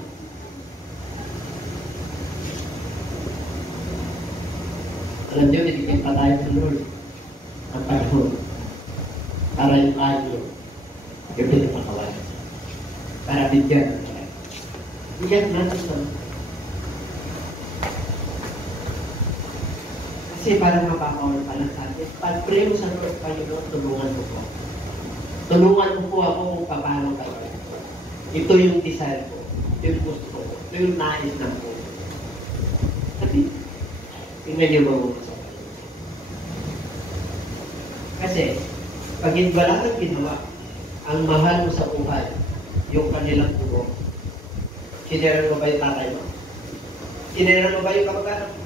Alam niyo, nagiging pa tayo sa Lord. Ang panahon. Para yung tayo. Yung pinapakawan. Para bigyan. Bigyan natin sa kasi parang mapapawal pa lang sa atin. Pag-pray mo sa Lord, Panginoon, tulungan mo po. Tulungan mo po ako kung paano kayo. Ito yung desire ko. Ito yung gusto ko. Ito yung nais ng po. Kasi, tingnan niyo mo sa Panginoon. Kasi, pag wala kang ginawa, ang mahal mo sa buhay, yung kanilang pugo. Siniran mo ba yung tatay mo? Siniran mo ba yung kamag-anak mo?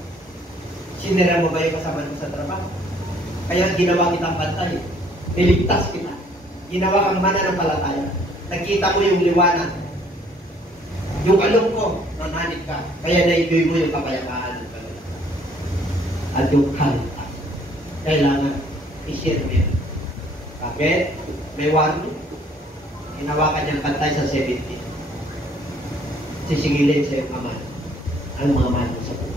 Sinira mo ba yung kasama mo sa trabaho? Kaya ginawa kitang bantay. Niligtas kita. Ginawa kang mananampalataya. Nakita mo yung liwanag. Yung alok ko, nananit ka. Kaya na-enjoy mo yung kapayapaan ng kanila. At yung kaligtas. Kailangan i-share mo yun. Bakit? May warning. Ginawa ka niyang bantay sa 70. Sisingilin sa iyong ama. Ang mga man sa buhay.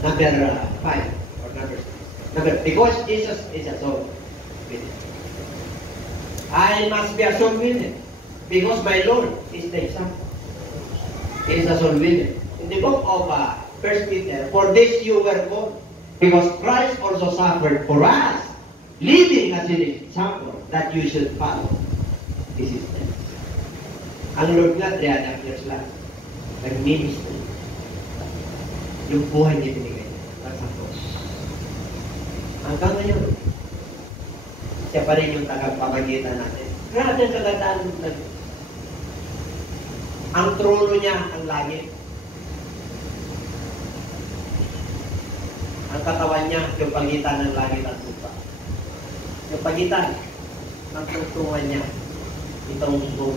Number 5 or number 6. Because Jesus is a soul winner. I must be a soul winner because my Lord is the example. He is a soul winner. In the book of 1 Peter, for this you were born, because Christ also suffered for us, leaving us an example that you should follow. This is it. Ang Lord nga, 3.5 years lang. Nag-ministry. Yung buhay niya binigay niya sa cross. Hanggang ngayon, siya pa rin yung tagapamagitan natin. Grabe ang kagandaan ng Diyos. Ang trono niya ang langit. Ang katawan niya, yung pagitan ng langit at lupa. Yung pagitan ng tungtungan niya, itong lupa.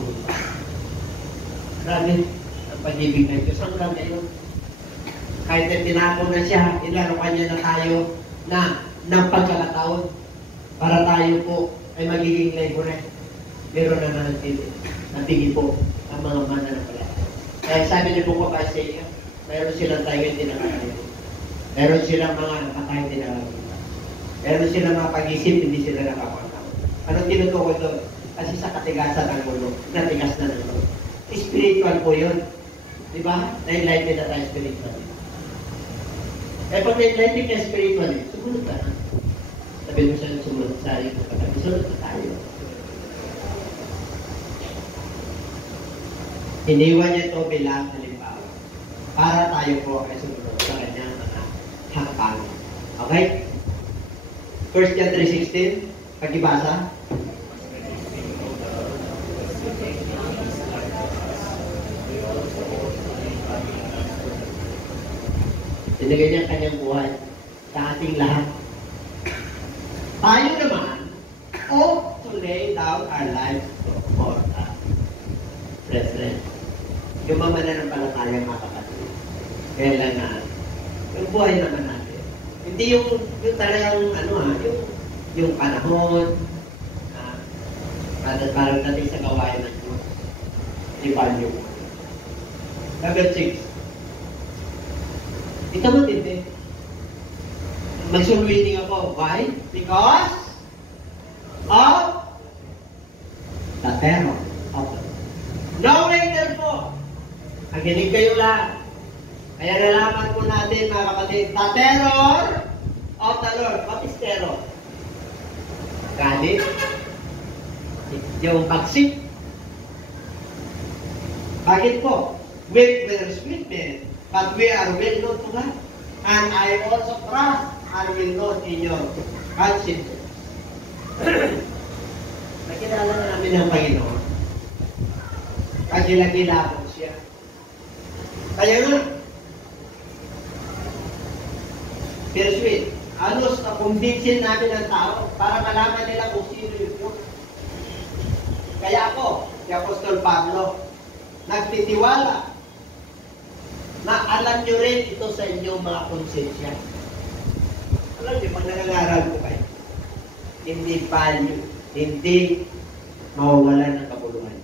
Grabe ang pag-ibig ng Diyos. Hanggang ngayon, kahit na tinapon na siya, ilaruan niya na tayo na ng pagkakataon para tayo po ay magiging laborer. Pero na nanatili. Napili po ang mga mananampalataya. Kaya sabi ni Book of Isaiah, mayroon silang tayo hindi nakakalimutan. Meron silang mga nakatay hindi nakakalimutan. Meron silang mga pag-isip, hindi sila nakakalimutan. Anong tinutukoy doon? Kasi sa katigasan ng ulo, natigas na ng ulo. Spiritual po yun. Di ba? Na-enlighten na tayo spiritual. Eh pag na-enlighten ka spiritual, sumunod ka na. Sabi mo siya sumunod sa iyo. Sumunod na tayo. Iniwan niya ito bilang halimbawa para tayo po ay sumunod sa kanyang mga hakbang. Okay? 1 John 3:16, pag-ibasa. Sinigay niya kanyang buhay sa ating lahat. Tayo naman, ought to lay down our lives for us. Brethren, yung mananampalataya mga kapatid, kailan na, yung buhay naman natin. Hindi yung talagang, yung panahon, parang natin sa gawain ng Diyos. Di ba yung Number 6. Ito matindi. Mag-soluining ako. Why? Because of the terror of the Lord. Knowing therefore, nakinig kayo lahat. Kaya nalaman po natin mga kapatid, the terror of the Lord. What is terror? Galit. Yung pagsip. Bakit po? We were sweet men, but we are well known to God. And I also trust and will know in your conscience. Nakilala na namin ang Panginoon. Kagila-gila po siya. Kaya nga, persuade, halos na-convincein namin ang tao para malaman nila kung sino yung Diyos. Kaya ako, si Apostol Pablo, nagtitiwala na alam nyo rin ito sa inyong mga konsensya. Alam nyo, pag nangangaral ko kayo, hindi value, hindi mawawalan ng kabuluhan.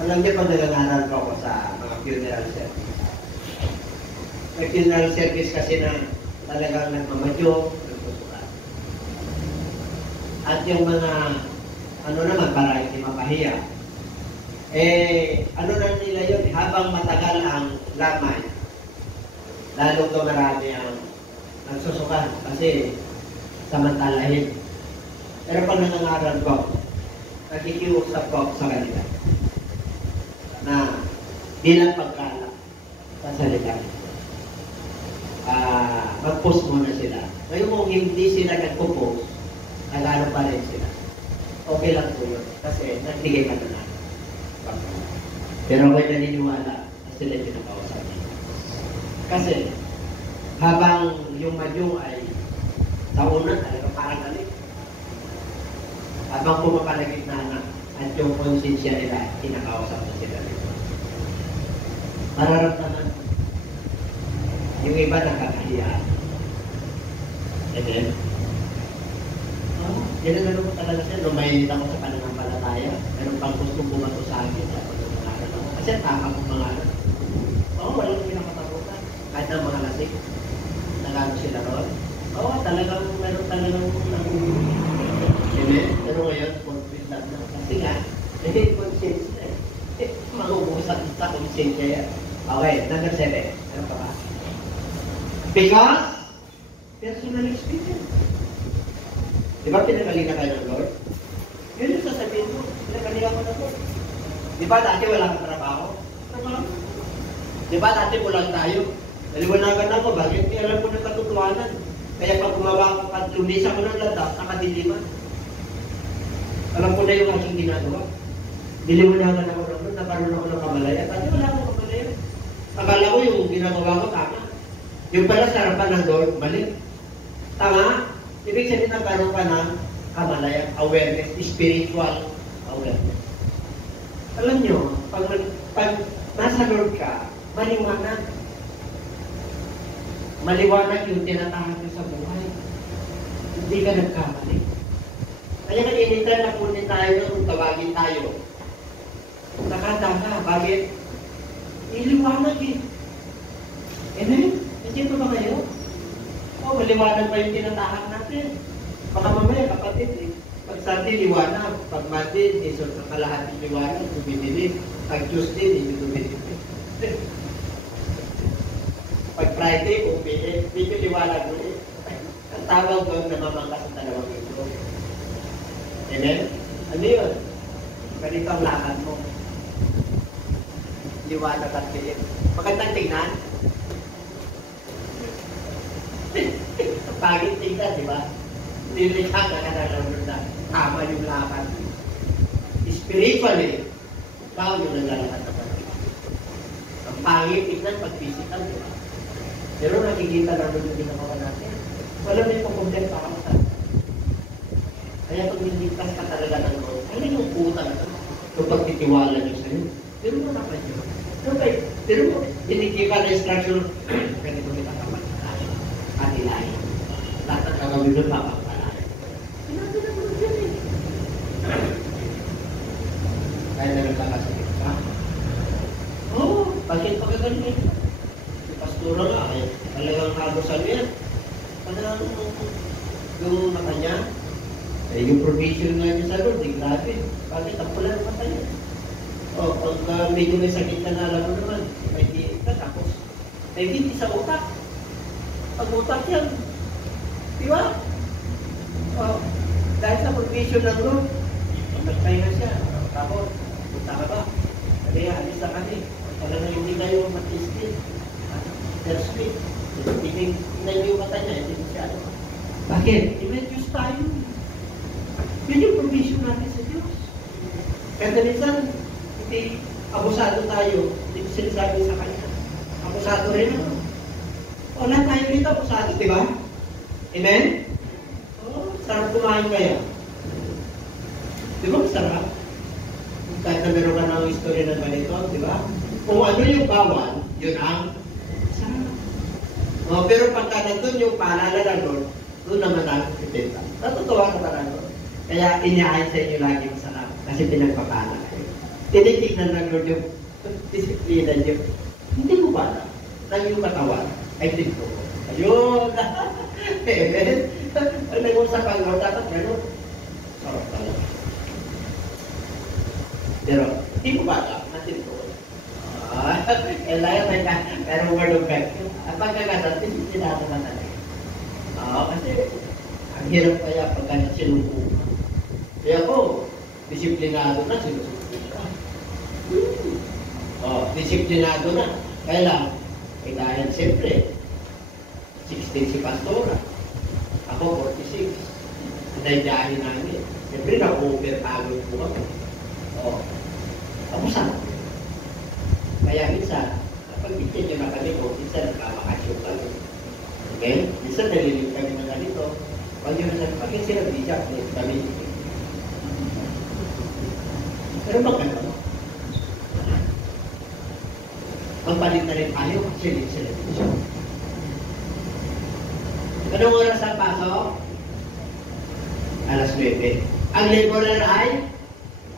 Alam niyo, pag nangangaral ko ako sa mga funeral service. May funeral service kasi na talagang nagmamadyo, nagtutukan. At yung mga, para hindi mapahiya, na nila yun, habang matagal ang lamay, lalo to marami ang nagsusukan kasi samantalahin. Pero pag nangangaral ko, nakikiusap ko sa kanila na bilang pagkala sa salita. Mag-post muna sila. Ngayon kung hindi sila nagpo-post, nagano pa rin sila. Okay lang po yun. Kasi nagbigay ka na natin. Pero ako'y naniniwala na sila pinakausap niya. Kasi habang yung madyong ay sa una, talaga parang galit. Habang pumapalagit na at yung konsensya nila, kinakausap na sila nito. Mararamdaman. Yung iba nakakahiya. Amen? Ganun po talaga siya. Nung mahilit ako sa pananampalataya, meron pang gusto bumato sa akin. Kasi tama kong mga anak. Walang pinakatakutan. Kahit ang mga lasik, nagano sila ron. Talagang meron talagang Amen? Pero ngayon, conflict lang na. Kasi nga, conscience na mag-uusap sa conscience yan. Okay, number 7. Ano pa ba? Because, personal experience. Di ba pinagalinga tayo ng Lord? Yun yung sasabihin mo, pinagalinga ko ng Lord. Di ba dati wala kang trabaho? Di ba dati bulang tayo? Naliwanagan ako, bakit? Alam ko ng katotohanan. Kaya pag gumawa ko, pag lumisa ko ng landas, nakadiliman. Alam ko na yung aking ginagawa. Diliwanagan ako ng Lord, nakaroon ako ng kamalaya. Dati wala akong kamalaya. Akala ko yung ginagawa ko tama. Yung pala sa harapan ng Lord, mali. Tama? Ibig sabihin na karoon ka ng kamalaya, awareness, spiritual awareness. Alam nyo, pag nasa Lord ka, maliwanag. Maliwanag yung tinatahan nyo sa buhay. Hindi ka nagkamali. Kaya anytime na kunin tayo, kung tawagin tayo, Nakatanga. Bakit? Iliwanag eh. Amen? Nandiyan pa ba kayo? Maliwanag pa yung tinatahak natin. Baka mamaya, kapatid eh. Pag Sunday, liwanag. Pag Monday, so kalahati liwanag, tumidilim. Pag Tuesday, hindi tumidilim. Pag Friday, umilit. Hindi liwanag ulit. Ang tawag doon na mamangkas sa dalawang ito. Amen? Ano yun? Ganito ang lakad mo. Liwanag at dilim. Magandang tingnan. Pagit tingnan, di ba? Nilikha ka na na tama yung lakad. Spiritually, ikaw yung naglalakad na pala. Ang pangit tingnan pag physical, di ba? Pero nakikita naman yung ginagawa natin. Wala na yung problem para sa kaya pag niligtas ka talaga ng Lord, ano yung utang na kung pagtitiwala niyo sa'yo? Pero mo naman yun. Pero mo, binigyan ka na instruction, ganito kita kapag tayo, patilahin. Lahat ang gagawin doon, papagpalahin. Sinabi na mo yun eh. Kaya na nagkakasakit ka? Oo, bakit pagkagaling? Si Pastora nga, eh, talagang hagosan niya. Talagang yung mata niya, eh, yung provision nga niya sa Lord, eh, grabe. Bakit ang pula ng mata niya? O, pag medyo may sakit ka na, alam mo naman, may diit ka, tapos may hindi sa utak. Pag utak yan, di ba? O, dahil sa provision ng Lord, pag nagpahinga siya, tapos, punta ka ba? Sabi, alis na kami. Talagang hindi kayo matiskin. Terspeak. Tingnan yung mata niya, hindi siya ano. Bakit? I-reduce tayo. Yun yung provision natin sa Diyos. Kaya minsan, hindi abusado tayo. Hindi ko sinasabi sa Kanya. Abusado rin ako. O, lahat tayo dito abusado, di ba? Amen? O, sarap kumain kaya. Di ba masarap? Kahit na meron ka ng history ng ganito, di ba? Kung ano yung bawal, yun ang sarap. O, pero pagka nandun yung paalala ng Lord, doon naman ang ipinta. Natutuwa ka ba na Lord? Kaya inyahay sa inyo lagi masarap kasi pinagpapala kayo. Tinitignan ng Lord yung disiplina niyo. Hindi mo ba alam na yung katawan ay tinto? Ayun! Amen? Pag nag-usap ang Lord, dapat gano'n. Sarap talaga. Pero, hindi mo ba alam na tinto? Kailangan may pero word of fact. At pagkagasan, disiplinado na talaga. Kasi ang hirap kaya pagka sinubukan. Kaya po, disiplinado na, sinusubukan ka. Disiplinado na. Kaya lang, dahil siyempre, 16 si Pastora. Ako, 46. Dahil namin. Siyempre, na-overpagod po ako. Abusan. Kaya minsan, kapag bitin nyo na kami ko, minsan nagkamakasyon kami. Okay? Minsan nalilig kami na ganito. Pag yun na pag yung sila bijak, kami. Pero magkano? Magpalit na rin tayo, sila bijak. Anong oras ang pasok? Alas 9. Ang laborer ay?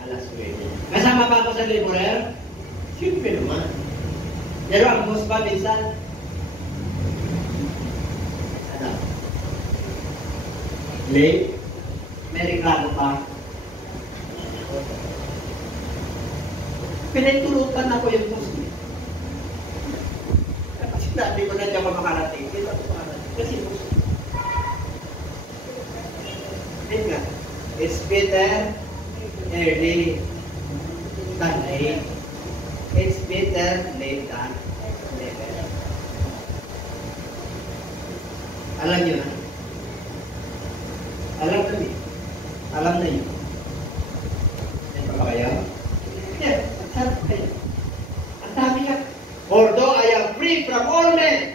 Alas 9. Kasama pa ako sa laborer? Siyempre naman. Pero ang boss ba minsan? Ano? Late? May reklamo pa? Pinagtulutan ako yung boss niya. Sinabi ko na diyan pa makarating. Dito ako makarating. Kasi boss. Ayun nga. It's better early than late. It's better late than never. Alam nyo na? Alam na niyo? Alam na yun? Yan pa ba kayo? Yeah, sarap kayo. Ang dami niya. Although I am free from all men,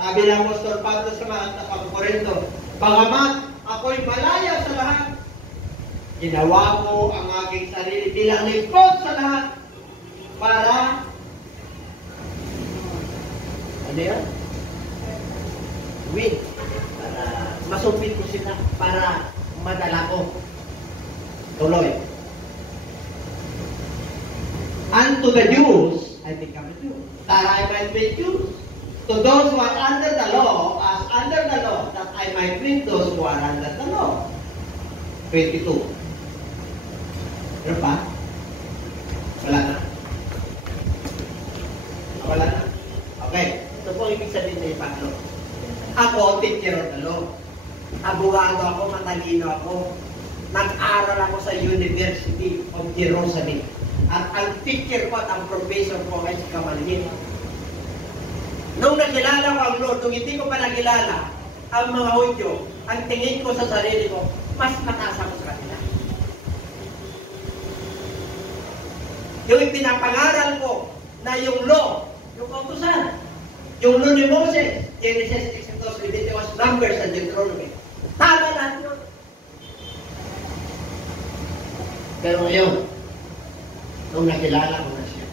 sabi ng Apostol Pablo sa mga Korinto, bagamat ako'y malaya sa lahat, ginawa ko ang aking sarili bilang lingkod sa lahat para ano yan? Win. Para masumpit ko sila. Para madala ko. Tuloy. unto the Jews, I become a Jew, that I might win Jews. To those who are under the law, as under the law, that I might win those who are under the law. 22. Ano pa? Wala na. Wala na. Okay. Ito po ibig sabihin ni Pablo. Ako, teacher of the law. Abogado ako, matalino ako. Nag-aral ako sa University of Jerusalem. At ang teacher ko at ang professor ko ay si Gamaliel. Nung nakilala ko ang Lord, nung hindi ko pa nakilala ang mga Hudyo, ang tingin ko sa sarili ko, mas mataas ako sa kanila. Yung pinapangaral ko na yung law, yung kautusan, yung law ni Moses, Genesis, Exodus, Leviticus, Numbers, and Deuteronomy. Tama lahat yun. Pero ngayon, nung nakilala ko na siya,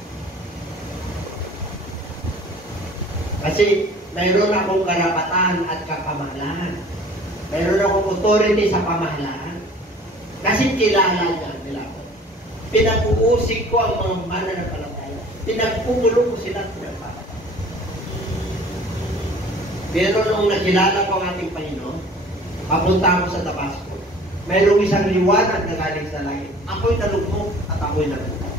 kasi mayroon akong karapatan at kapamahalaan. Mayroon akong authority sa pamahalaan. Kasi kilala nila ako. Pinag-uusig ko ang mga mananampalataya. Pinagpupulong ko sila at pinagpapatay. Pero nung nakilala ko ang ating Panginoon, papunta ako sa Damasco. Mayroong isang liwanag na galing sa langit. Ako'y nalugmok at ako'y nalugmok.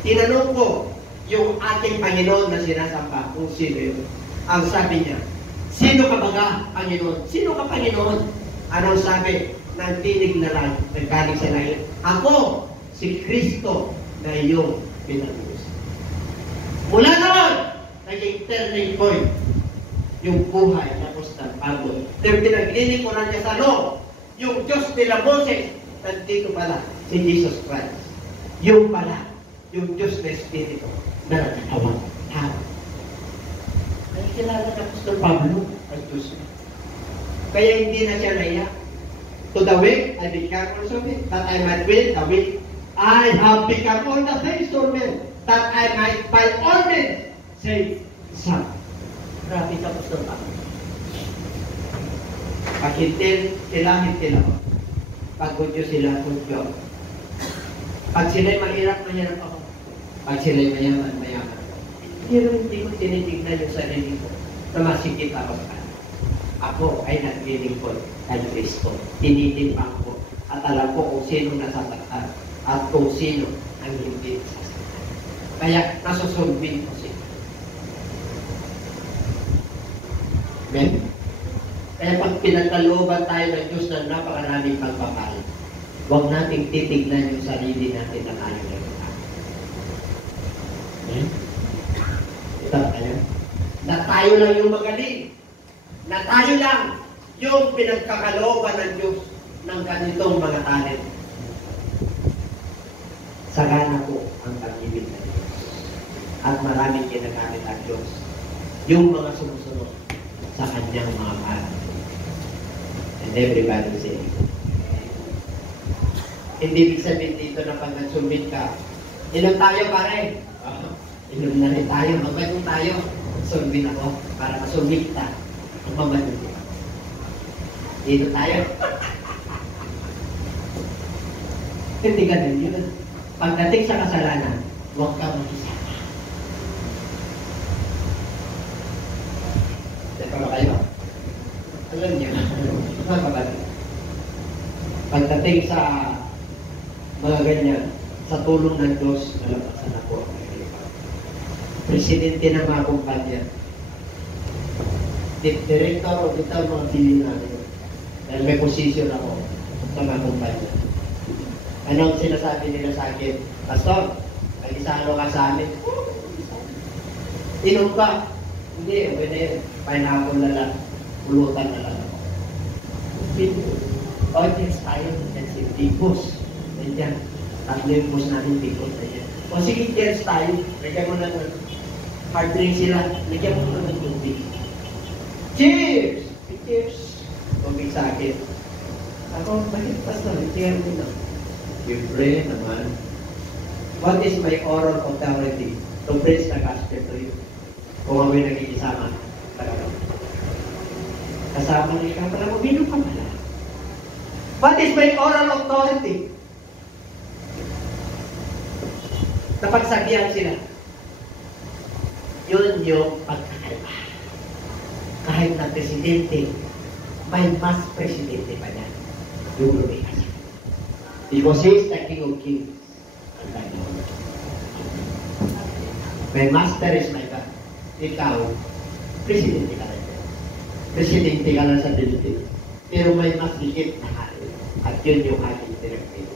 Tinanong ko yung ating Panginoon na sinasamba kung sino yun. Ang sabi niya, sino ka baga, Panginoon? Sino ka, Panginoon? Anong sabi? Nang tinig na lang, nagkaling sa langit. Ako, si Kristo na iyong pinag-uusap. Mula noon, naging turning point yung buhay tapos ng pagod. Dahil pinaglilingkuran niya sa law, yung Diyos nila Moses, nandito pala si Jesus Christ. Yung pala, yung Diyos na Espiritu na nagkatawang tao. Ay kilala na Apostol Pablo ang Diyos niya. Kaya hindi na siya naiyak. To the weak, I become also weak, that I might win the weak. I have become all the things to men, that I might by all men save some. Grabe sa Apostol Pablo. Pag hintil sila ako. Pag hudyo sila, hudyo ako. Pag sila'y mahirap ako. Pag sila'y mayaman ako. Pero hindi ko tinitignan yung sarili ko na masikip ako sa kanya. Ako ay naglilingkod kay Kristo. Tinitimpang ko at alam ko kung sino nasasaktan at kung sino ang hindi nasasaktan. Kaya nasusulbin ko siya. Amen? Kaya pag pinagkalooban tayo ng Diyos na napakaraming pagpapala, huwag nating titignan yung sarili natin na tayo na ito. Amen? Ito tayo. Na tayo lang yung magaling. Na tayo lang yung pinagkakalooban ng Diyos ng ganitong mga talent. Sagana po ang pag-ibig ng Diyos. At maraming ginagamit ang Diyos. Yung mga sumusunod sa kanyang mga mahal. And everybody say, hindi ibig sabihin dito na pag nagsumit ka, inom tayo pare. Inom na rin tayo. Magbayong tayo. Sumit ako para masumit ka. Magbabayong ka. Dito tayo. Hindi ganun yun. Pagdating sa kasalanan, huwag ka mag-isama. Ito ba kayo? Alam niyo, mga kapatid. Pagdating sa mga ganyan, sa tulong ng Diyos, nalabasan ako. Presidente ng mga kumpanya. Director o dito mga bilin natin. Dahil may posisyon ako sa mga kumpanya. Anong sinasabi nila sa akin? Pastor, mag-isano ka sa amin? Inom ka? Hindi, okay na yun. Pineapple na lang. Pulutan na lang ako. Audience tayo. Yan si Bigos. Nandiyan. Tatlo yung boss natin Bigos. Nandiyan. O sige, cheers tayo. Lagyan mo na ng hard drink sila. Lagyan mo na ng tubig. Cheers! Cheers! Tubig sa akin. Ako, bakit pastor? Cheers mo na. Libre naman. What is my oral authority to preach the gospel to you? Kung ako'y nagkikisama, talaga. Kasama niya ka, talaga, minum ka pala. What is my oral authority? Napagsabihan sila. Yun yung pagkakaiba. Kahit na presidente, may mas presidente pa niya. Yung lumikas. Because he's the king of kings. My master is my God. Ikaw, presidente ka lang. Presidente ka lang sa Pilipinas. Pero may mas higit na hari. At yun yung aking directive.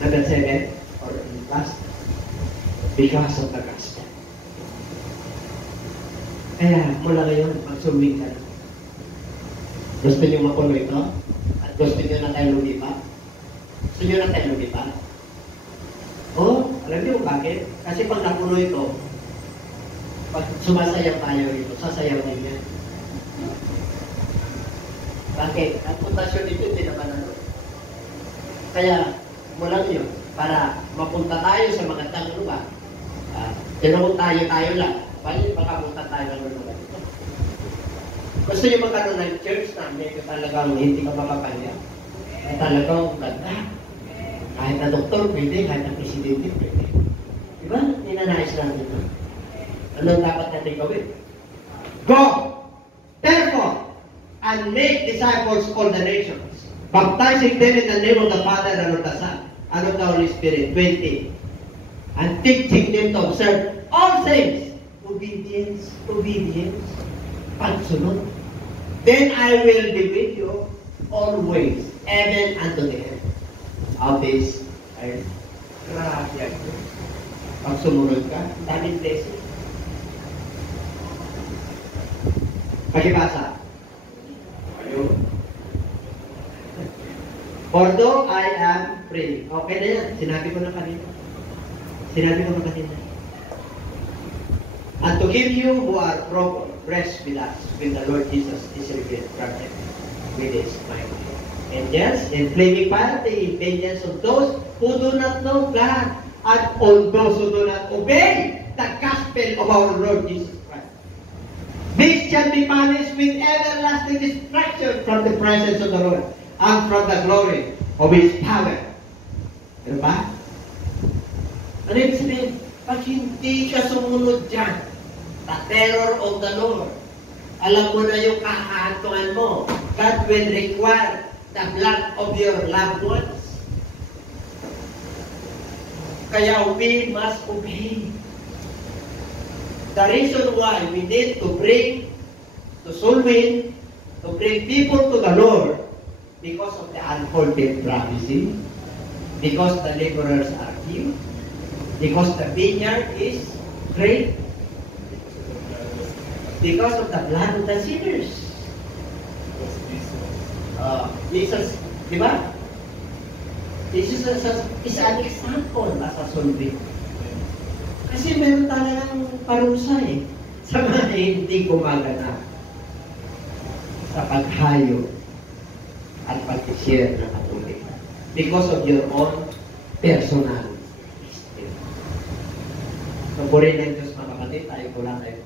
Number 7, or last, because of the gospel. Kaya mula ngayon, mag-suming ka na. Gusto niyo mapuno ito? At gusto niyo na tayo lumipat? Gusto niyo na tayo lumipat? Oh, alam niyo bakit? Kasi pag napuno ito, pag sumasayaw tayo rito, sasayaw din yan. Bakit? Ang puntasyon ito, hindi naman ano. Kaya, mula niyo, para mapunta tayo sa magandang lugar. Pero tayo lang. Baka tayo ng lugar ito. Gusto niyo magkaroon ng church na medyo talagang hindi ka makapanya. Na talagang ganda. Kahit na doktor, pwede. Kahit na presidente, pwede. Diba? Ninanais lang dito. Anong dapat natin gawin? Go! Therefore, and make disciples all the nations, baptizing them in the name of the Father and of the Son and of the Holy Spirit. 20. And teaching them to observe all things. Obedience. Obedience. Pagsunod. Then I will be with you always, even unto the end of this earth. Grabe yan. Pag sumunod ka, daming blessing. Pakibasa. Ayun. Although I am free. Okay na yan. Sinabi ko na kanina. And to give you who are broken, rest with us, when the Lord Jesus is revealed from heaven with his mighty angels, in flaming fire, the vengeance of those who do not know God, and all those who do not obey the gospel of our Lord Jesus Christ. These shall be punished with everlasting destruction from the presence of the Lord and from the glory of his power. Ano ba? Ano yung sabihin? Pag hindi ka sumunod dyan, the terror of the Lord, alam mo na yung kakaantungan mo. God will require the blood of your loved ones. Kaya we must obey. The reason why we need to bring, to soul win, to bring people to the Lord, because of the unfolded prophecy, because the laborers are few, because the vineyard is great, because of the blood of the sinners. Jesus, di ba? Jesus is an example as a solving. Kasi meron talagang parusa sa mga hindi gumagana sa paghayo at pag-share ng katulitan. Because of your own personal history. So, purihin ng Diyos mga kapatid, tayo ko lang tayo.